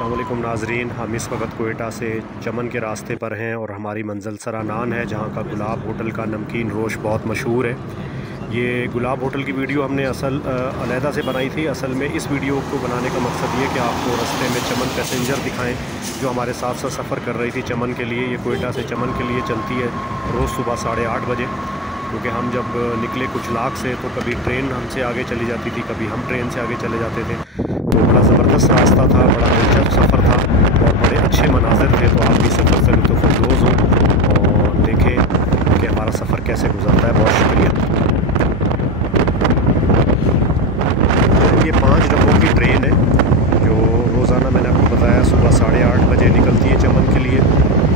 अस्सलाम वालेकुम नाजरीन, हम इस वक्त कोयटा से चमन के रास्ते पर हैं और हमारी मंजिल सरानान है, जहाँ का गुलाब होटल का नमकीन रोश बहुत मशहूर है। ये गुलाब होटल की वीडियो हमने अलहदा से बनाई थी। असल में इस वीडियो को बनाने का मकसद ये कि आपको रास्ते में चमन पैसेंजर दिखाएं जो हमारे साथ साथ सफ़र कर रही थी चमन के लिए। ये कोयटा से चमन के लिए चलती है रोज़ सुबह 8:30 बजे, क्योंकि हम जब निकले कुछ लाख से तो कभी ट्रेन हमसे आगे चली जाती थी, कभी हम ट्रेन से आगे चले जाते थे। तो बड़ा ज़बरदस्त रास्ता था, बड़ा दिलचस्प सफ़र था और बड़े अच्छे मनाज़िर थे। तो आप भी सफ़र से लुत्फ़अंदोज़ हों और देखें कि हमारा सफ़र कैसे गुजरता है। बहुत शुक्रिया। ये 5 डब्बों की ट्रेन है जो रोज़ाना मैंने आपको बताया सुबह 8:30 बजे निकलती है चमन के लिए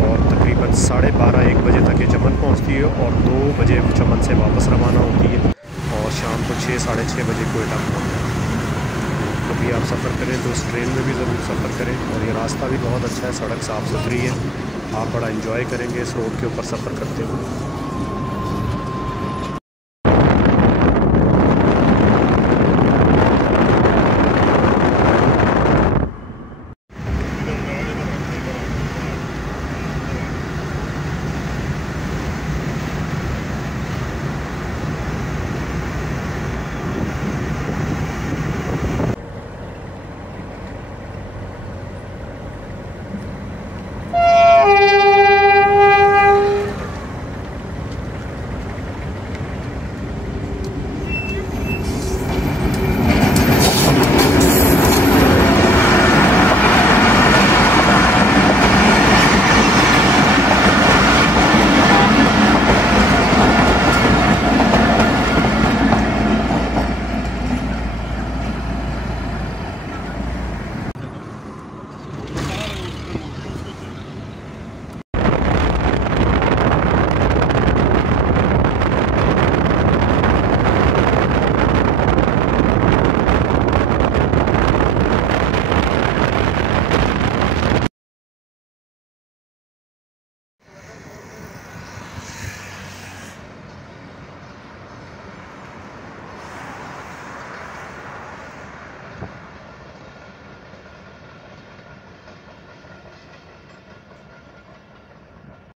और तकरीबन 12:30-1 बजे तक ये चमन पहुंचती है और 2 बजे चमन से वापस रवाना होती है और शाम को 6-6:30 बजे कोयटा पहुंच जाती है। कभी आप सफ़र करें तो उस ट्रेन में भी ज़रूर सफ़र करें। और ये रास्ता भी बहुत अच्छा है, सड़क साफ़ सुथरी है, आप बड़ा इंजॉय करेंगे इस रोड के ऊपर सफ़र करते हुए।